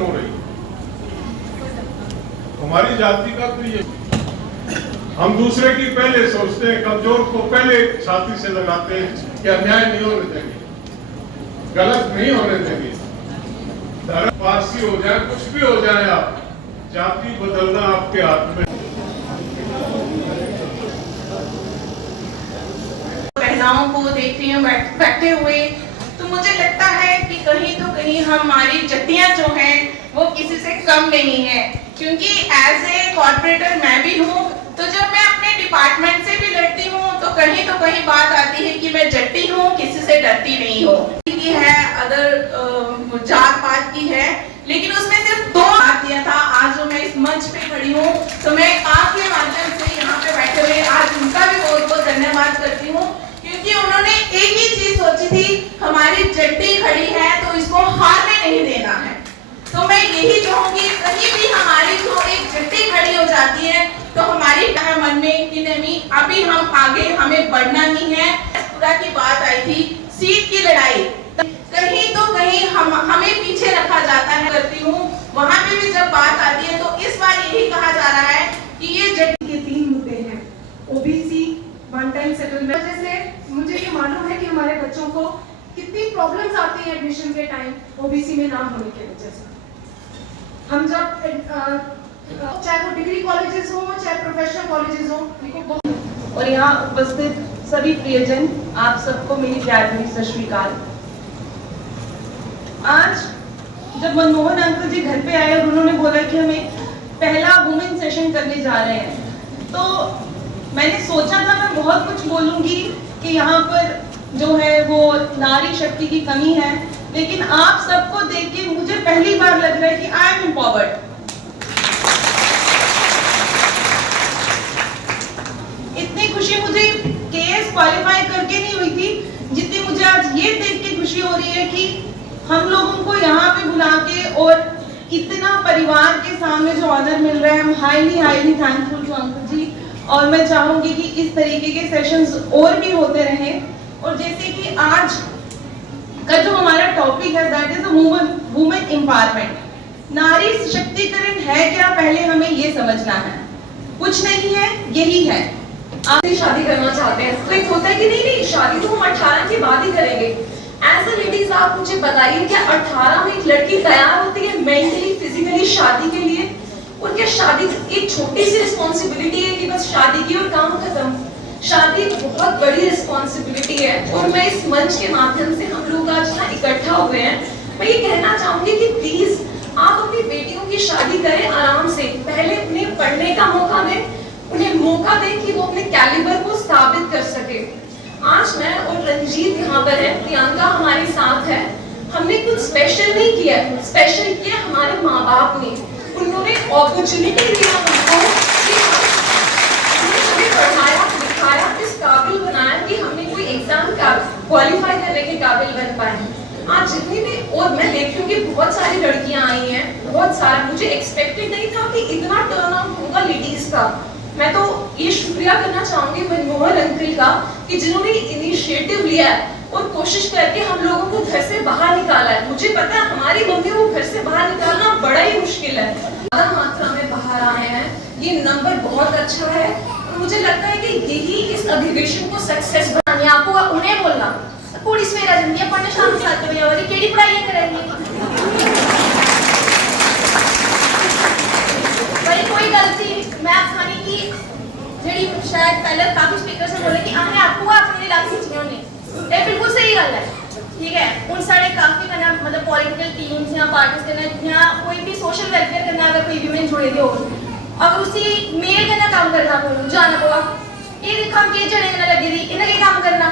खत्म हो रही है। हमारी जाति का तो ये, हम दूसरे की पहले सोचते हैं, कमजोर को पहले छाती से लगाते हैं कि अन्याय नहीं होने देंगे, गलत नहीं होने देंगे। धर्म पारसी हो जाए, कुछ भी हो जाए, आप जाति बदलना आपके हाथ में। महिलाओं को देख रही हूँ बैठे हुए, तो मुझे लगता है कि कहीं तो कहीं हमारी जटियां जो हैं वो किसी से कम नहीं है, क्योंकि एज ए कॉर्पोरेटर मैं भी हूँ, तो जब मैं अपने डिपार्टमेंट से भी लड़ती हूँ तो कहीं बात आती है कि मैं जट्टी हूँ, किसी से डरती नहीं हूँ। की है, अदर जात पात की है, लेकिन उसमें सिर्फ 2 बात दिया था। आज जो मैं इस मंच पे खड़ी हूँ, तो मैं आपके माध्यम से यहाँ पे बैठे हुए आज उनका भी बहुत बहुत धन्यवाद करती हूँ, क्योंकि उन्होंने एक ही चीज सोची थी, हमारी जट्टी खड़ी है तो इसको हारने नहीं देना है। तो मैं यही कहूंगी, कहीं भी हमारी जो एक जट्टी खड़ी हो जाती है तो हमारी मन में कि नहीं अभी हम आगे, हमें बढ़ना ही है। पूरा की बात आई थी सीट की लड़ाई, कहीं तो कहीं हमें पीछे रखा जाता है। करती हूँ वहां पे भी जब बात आती है तो इस बार यही कहा जा रहा है कि ये जट्टी के 3 मुद्दे हैं। OBC, one time settlement. वजह से मुझे ये मालूम है कि हमारे बच्चों को कितनी प्रॉब्लम्स आती हैं एडमिशन के टाइम ओबीसी में ना होने की वजह से। हम जब चाहे वो डिग्री कॉलेजेस हो, चाहे प्रोफेशनल कॉलेजेस हो, और यहाँ उपस्थित सभी प्रियजन, आप सबको मेरी प्यार भरी सत श्री अकाल। आज जब मनमोहन अंकल जी घर पे आए और उन्होंने बोला कि हम एक पहला वुमेन सेशन करने जा रहे हैं, तो मैंने सोचा था मैं बहुत कुछ बोलूंगी कि यहाँ पर जो है वो नारी शक्ति की कमी है, लेकिन आप सबको देख के मुझे पहली बार लग रहा है कि आई एम एम्पावर्ड। इतनी खुशी मुझे केएस क्वालिफाई करके नहीं हुई थी, जितनी मुझे आज ये देख के खुशी हो रही है कि हम लोगों को यहाँ पे बुला के और इतना परिवार के सामने जो ऑनर मिल रहा है, हम हाईली थैंकफुल टू अंकल जी। और मैं चाहूंगी कि इस तरीके के सेशंस और भी होते रहें। और जैसे कि आज का जो हमारा टॉपिक है, दैट इज वुमेन एम्पावरमेंट। नारी सशक्तिकरण है क्या, पहले हमें ये समझना है। कुछ नहीं है, यही है। आप शादी करना चाहते हैं तो एक होता है कि नहीं शादी तो हम 18 के बाद ही करेंगे। एज अ लेडीज आप मुझे बताइए, क्या 18 में एक लड़की तैयार होती है मेंटली फिजिकली शादी के लिए? और क्या शादी एक छोटी सी रिस्पॉन्सिबिलिटी है कि बस शादी की और काम खत्म? शादी बहुत बड़ी रिस्पॉन्सिबिलिटी है। और मैं इस मंच के माध्यम से हम लोग आज यहाँ इकट्ठा हुए हैं, मैं ये कहना चाहूंगी कि प्लीज आप अपनी बेटियों की शादी करें आराम से। पहले उन्हें पढ़ने का मौका दें, उन्हें मौका दें कि वो अपने कैलिबर को साबित कर सके। आज मैं और रंजीत यहाँ पर है, प्रियंका हमारे साथ है। हमने कुछ स्पेशल नहीं किया, स्पेशल किया हमारे माँ बाप ने। उन्होंने अपॉर्चुनिटी दिया हमको कि हमें पढ़ाया लिखाया, इस काबिल बनाया कि हमने कोई एग्जाम का क्वालिफाई करने के काबिल बन पाए। आज जितनी भी, और मैं देख रही हूँ कि बहुत सारी लड़कियां आई हैं, बहुत सारा, मुझे एक्सपेक्टेड नहीं था कि इतना टर्न आउट होगा लेडीज का। मैं तो ये शुक्रिया करना चाहूंगी मनमोहन अंकल का कि जिन्होंने इनिशिएटिव लिया है और कोशिश करके हम लोगों को घर से बाहर निकाला है। मुझे पता है हमारी मम्मी को घर से बाहर निकालना बड़ा ही मुश्किल है। ज्यादा मात्रा में बाहर आए हैं, ये नंबर बहुत अच्छा है। और मुझे लगता है कि यही इस अधिवेशन को सक्सेस बनाने। आपको उन्हें बोलना कुड़ी सवेरा जंदी है, पढ़ने शाम 7 बजे और केड़ी पढ़ाई करेंगी। भाई कोई गलती मैं खानी की जेडी शायद पहले काफी स्पीकर से बोले कि हमने आपको अपने इलाके में होने, ये बिल्कुल सही गल है, ठीक है। उन सारे काफी करना मतलब पॉलिटिकल टीम्स या पार्टीज करना या कोई भी सोशल वेलफेयर करना, अगर कोई वीमेन जुड़े हो, अगर उसी मेल करना काम करना को जाना होगा, ये दिखा के जड़े ना लगे दी इन्हें के काम करना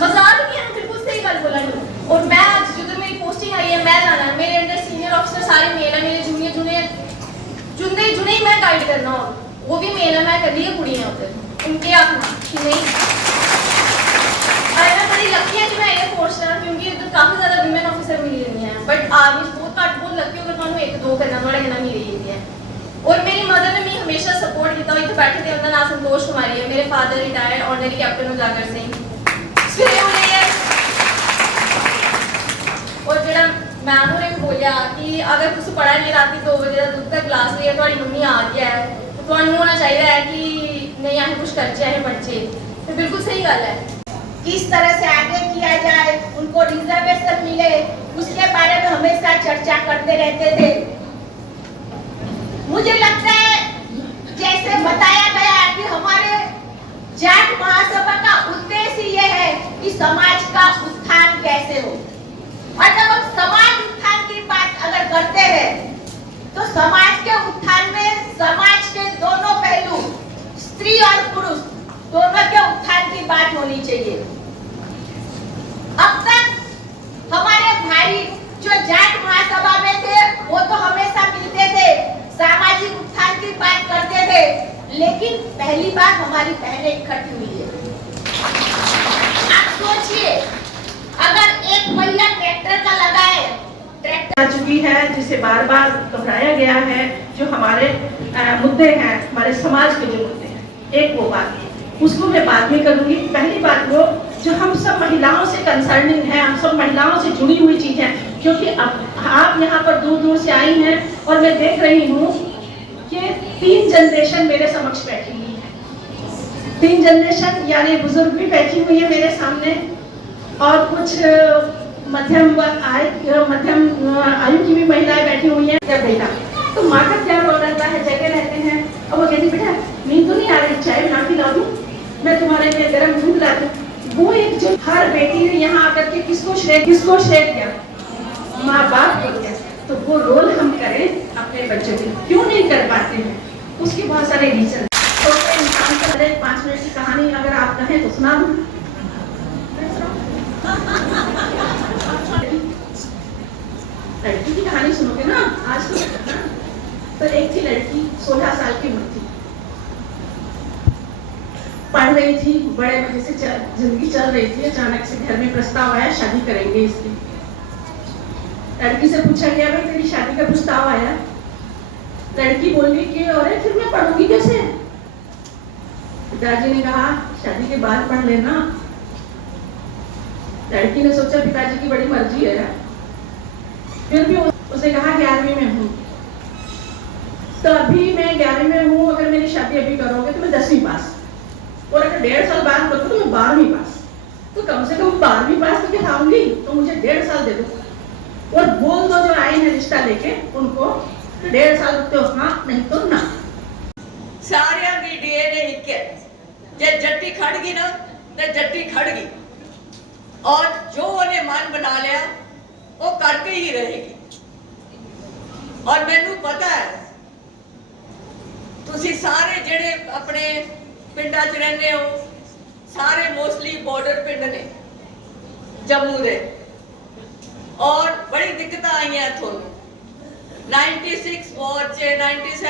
मजाक नहीं है, बिल्कुल सही गल बोला। और मैं आज जो मेरी पोस्टिंग आई है, मैं जाना, मेरे अंडर सीनियर ऑफिसर सारे मेल है, मेरे जूनियर जुने ही मैं गाइड करना हो, वो भी मेल है, मैं कर रही है कुड़ियां उधर उनके आखना कि नहीं। मैं बड़ी लकी है कि मैं एयरफोर्स है, क्योंकि इधर काफी ज्यादा विमेन ऑफिसर मिली रही हैं, बट आर्मी बहुत घट बहुत लकी होकर तुहानू 1-2 करना थोड़ा कहना मिल रही है। और मेरी मदर ने मैं हमेशा सपोर्ट किया। इतने बैठे थे, उनका नाम संतोष कुमारी है, मेरे फादर रिटायर्ड ऑनरी कैप्टन उजागर सिंह। और जो मैम ने भी बोलिया कि अगर तुम पढ़ा नहीं राती 2 बजे तक क्लास नहीं है, तुम्हारी मम्मी आ गया है तो तुम्हें होना चाहिए है कि नहीं असें कुछ करचे असें पढ़चे। तो बिल्कुल सही गल है। किस तरह से आगे किया जाए, उनको रिजर्वेशन मिले, उसके बारे में हमेशा चर्चा करते रहते थे। मुझे लगता है जैसे बताया गया कि हमारे जाट महासभा का उद्देश्य ये है कि समाज का उत्थान कैसे हो। और जब हम समाज उत्थान की बात अगर करते हैं तो समाज के उत्थान में समाज के दोनों पहलू, स्त्री और पुरुष दोनों के उत्थान की बात होनी चाहिए। अब तक हमारे भाई जो जाट महासभा में थे वो तो हमेशा मिलते थे, सामाजिक उत्थान की बात करते थे, लेकिन पहली बार हमारी बहनें इकट्ठी हुई है। आप सोचिए अगर एक महिला ट्रैक्टर का लगाए, ट्रैक्टर आ चुकी है जिसे बार बार दोहराया गया है, जो हमारे मुद्दे हैं, हमारे समाज के जो मुद्दे हैं, एक वो बात उसको मैं बाद में करूंगी। पहली बात वो जो हम सब महिलाओं से कंसर्निंग है, हम सब महिलाओं से जुड़ी हुई चीज है, क्योंकि अब आप यहाँ पर दूर दूर से आई हैं और मैं देख रही हूँ कि 3 जनरेशन मेरे समक्ष बैठी हुई है। 3 जनरेशन यानी बुजुर्ग भी बैठी हुई है मेरे सामने और कुछ मध्यम आयु की भी महिलाएं बैठी हुई हैं। क्या बेटा तो माँ का क्या रोल रहता है, जगह रहते हैं और वो कहती बेटा नींद तो नहीं आ रही, चाय बना के ला दूं, मैं तुम्हारे लिए गर्म दूध ला दूं। वो एक जो हर बेटी ने यहाँ आकर के किसको श्रेय किया, माँ बाप को दिया। तो वो रोल हम करें अपने बच्चों के, क्यों नहीं कर पाते हैं, उसके बहुत सारे रीजन। तो इंसान का 5 मिनट की कहानी अगर आप कहें तो सुना दूं। लड़की की कहानी सुनोगे ना आज तो एक थी लड़की 16 साल की उम्र थी, पढ़ रही थी, बड़े मजे से जिंदगी चल रही थी। अचानक से घर में प्रस्ताव आया शादी करेंगे इसकी। लड़की से पूछा गया भाई तेरी शादी का प्रस्ताव आया। लड़की बोली कि अरे फिर मैं पढ़ूंगी कैसे। पिताजी ने कहा शादी के बाद पढ़ लेना। लड़की ने सोचा पिताजी की बड़ी मर्जी है, फिर भी उसने कहा 11वीं में हूँ तो अभी मैं 11वीं में हूँ, अगर मेरी शादी अभी करोगे तो मैं 10वीं पास, और अगर 1.5 साल बाद करो तो मैं 12वीं पास। तो कम से कम 12वीं पास तो कराऊंगी, तो मुझे 1.5 साल दे दो और बोल दो जो आए हैं रिश्ता लेके उनको 1.5 साल तो हाँ नहीं तो ना। सारिया दी डीएनए एक है, जे जट्टी खड़ गई ना तो जट्टी खड़ गई, और जो उन्हें मन बना लिया वो करके ही रहेगी। और मैनू पता है तुसी सारे जेड़े अपने पिंडा च रहने हो, सारे मोस्टली बॉर्डर पिंड ने जम्मू दे, और बड़ी दिक्कत आई है थोनू 96 वॉर च 97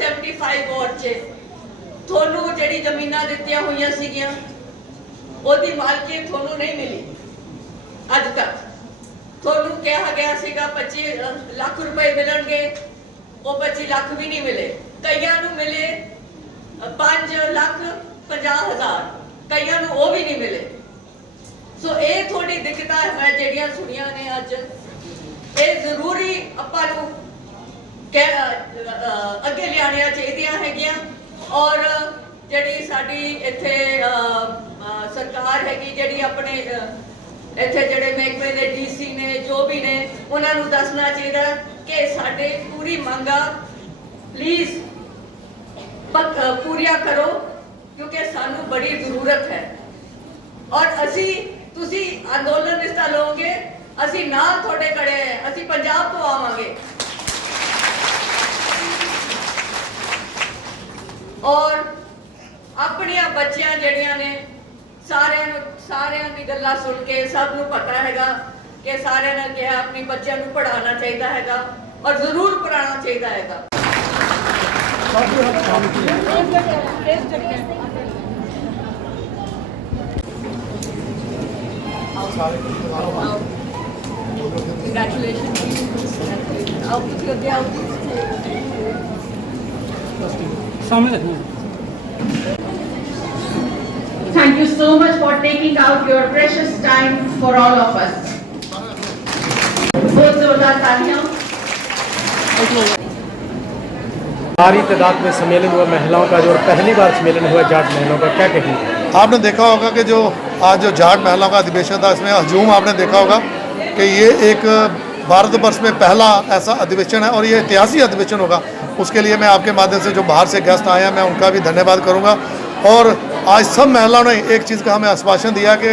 75 वॉर च थोनू जेड़ी जमीनां दित्तियां हुई सीगियां ओदी मालकी थोनू नहीं मिली। अज तक थोनू कहा गया सीगा 25 लाख रुपए मिलणगे, वो 25 लाख भी नहीं मिले। कईयां नू मिले 5,50,000, कईयां नू वो भी नहीं मिले। सो ये थोड़ी दिक्कत है जेड़ियां सुनिया ने अज, ये जरूरी आपां नू अगे लियाणियां चाहीदियां हैगियां। और जेड़ी साडी इत्थे सरकार हैगी, जेड़ी अपने इत्थे जेड़े महकमे दे डीसी ने जो भी ने, उन्हां नू दसना चाहिए कि साडे पूरी मंगा प्लीज पूरिया करो, क्योंकि सानू बड़ी जरूरत है। और असी तुसी अंदोलन हिस्सा लोगे, असी नाल थोड़े खड़े हैं, असी पंजाब तो आवांगे। और अपनिया बच्चियां जड़ियां ने सारियां दी गल्लां सुन के सब नू पता हैगा कि सारियां ने कहा अपनी बच्चियां नू पढ़ाना चाहिए हैगा, और जरूर पढ़ाना चाहिए हैगा। Thank you so much for taking out your precious time for all of us. जोरदार तालियां। भारी तादाद में सम्मेलन हुआ महिलाओं का, जो पहली बार सम्मेलन हुआ जाट महिलाओं का, क्या कहेंगे? आपने देखा होगा कि जो आज जो जाट महिलाओं का अधिवेशन था, इसमें हजूम आपने देखा होगा कि ये एक भारतवर्ष में पहला ऐसा अधिवेशन है और ये ऐतिहासिक अधिवेशन होगा। उसके लिए मैं आपके माध्यम से जो बाहर से गेस्ट आए हैं मैं उनका भी धन्यवाद करूंगा। और आज सब महिलाओं ने एक चीज़ का हमें आश्वासन दिया कि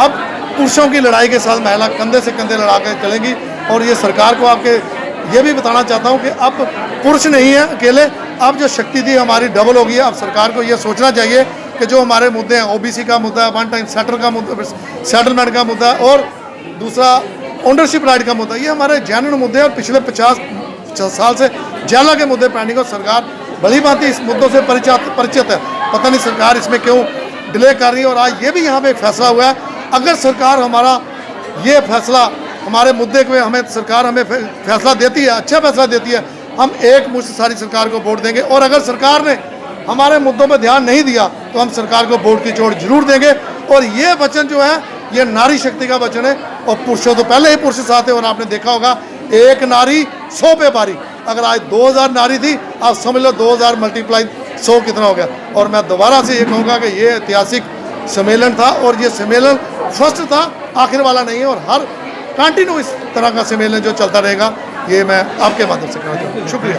अब पुरुषों की लड़ाई के साथ महिला कंधे से कंधे लड़ा कर चलेंगी। और ये सरकार को आपके ये भी बताना चाहता हूँ कि अब पुरुष नहीं है अकेले, अब जो शक्ति थी हमारी डबल हो गई है। अब सरकार को ये सोचना चाहिए कि जो हमारे मुद्दे हैं, ओबीसी का मुद्दा है, वन टाइम सेटलमेंट का मुद्दा है और दूसरा ओनरशिप राइट का मुद्दा, ये हमारे जेन्युइन मुद्दे हैं। और पिछले 50 साल से जेला के मुद्दे पेंडिंग और सरकार भली भांति इस मुद्दों से परिचित है। पता नहीं सरकार इसमें क्यों डिले कर रही है। और आज ये भी यहाँ पे एक फैसला हुआ है, अगर सरकार हमारा ये फैसला हमारे मुद्दे को हमें सरकार हमें फैसला देती है, अच्छा फैसला देती है, हम एक मुश्त सारी सरकार को वोट देंगे। और अगर सरकार ने हमारे मुद्दों पर ध्यान नहीं दिया तो हम सरकार को वोट की चोट जरूर देंगे। और ये वचन जो है ये नारी शक्ति का वचन है और पुरुषों तो पहले ही पुरुष साथ है। और आपने देखा होगा एक नारी 100 पे भारी, अगर आज 2000 नारी थी, आप समझ लो 2000 मल्टीप्लाई 100 कितना हो गया। और मैं दोबारा से ये कहूँगा कि ये ऐतिहासिक सम्मेलन था और ये सम्मेलन फर्स्ट था, आखिर वाला नहीं है। और हर कंटिन्यू इस तरह का सम्मेलन जो चलता रहेगा, ये मैं आपके माध्यम से कहना चाहूँगा। शुक्रिया।